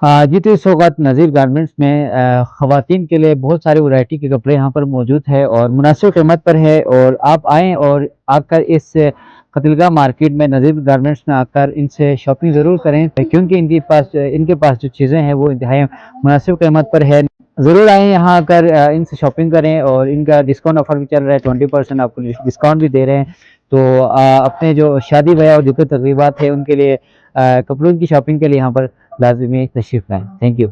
जी, तो इस वक़्त नज़ीर गारमेंट्स में ख़वातीन के लिए बहुत सारी वैरायटी के कपड़े यहाँ पर मौजूद है और मुनासिब कीमत पर है, और आप आएँ और आकर इस कतिलगाह मार्केट में नज़ीर गारमेंट्स में आकर इनसे शॉपिंग ज़रूर करें, क्योंकि इनके पास जो चीज़ें हैं वो इंतहाई मुनासिब कीमत पर है। ज़रूर आएँ यहाँ आकर इनसे शॉपिंग करें, और इनका डिस्काउंट ऑफ़र भी चल रहा है, 20% आपको डिस्काउंट भी दे रहे हैं। तो अपने जो शादी ब्याह और जितने तकरीबात है उनके लिए कपड़ों की शॉपिंग के लिए यहाँ पर लाज़िमी तशरीफ़ लाएँ। Thank you.